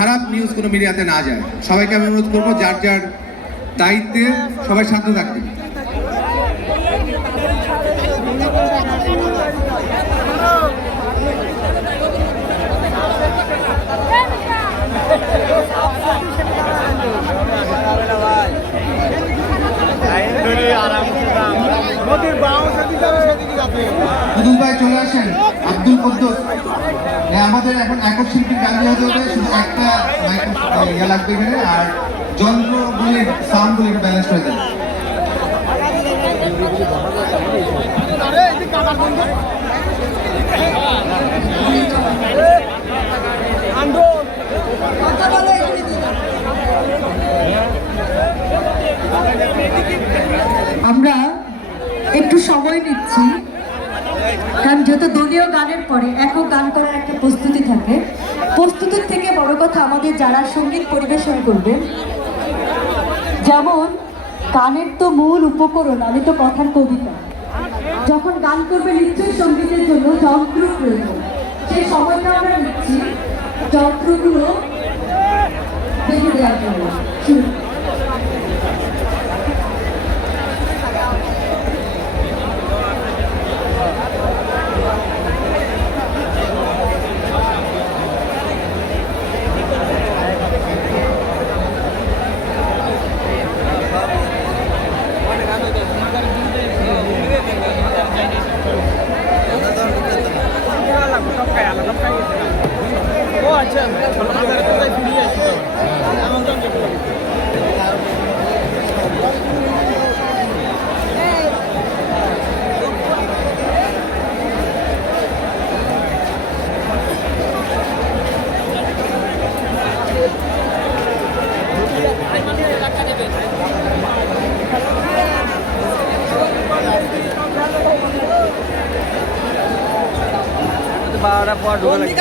খারাপ নিউজ কোনো মিডিয়াতে না যায়। সবাইকে আমি অনুরোধ করবো যার যার দায়িত্বে সবাই শান্ত থাকবেন। কুদ্দুস ভাই চলে আসেন। আব্দুল কুদ্দুস, আমাদের এখন একক শিল্পীর গান হতে হবে, শুধু একটা ইয়ে লাগবে এখানে, আর যন্ত্রগুলির সাউন্ডগুলি একটু ব্যালেন্স হয়ে যাবে। আমরা একটু সময় নিচ্ছি, কারণ যেহেতু দলীয় গানের পরে একক গান করার একটা প্রস্তুতি থাকে। প্রস্তুতির থেকে বড় কথা আমাদের যারা সঙ্গীত পরিবেশন করবেন, যেমন গানের তো মূল উপকরণ, আমি তো কথার কবিতা, যখন গান করবে নিশ্চয়ই সঙ্গীতের জন্য যন্ত্র প্রয়োজন। সেই সময়টা আমরা নিচ্ছি যন্ত্রগুলো দেখে দেওয়ার জন্য। বারোটা পর ঢুকে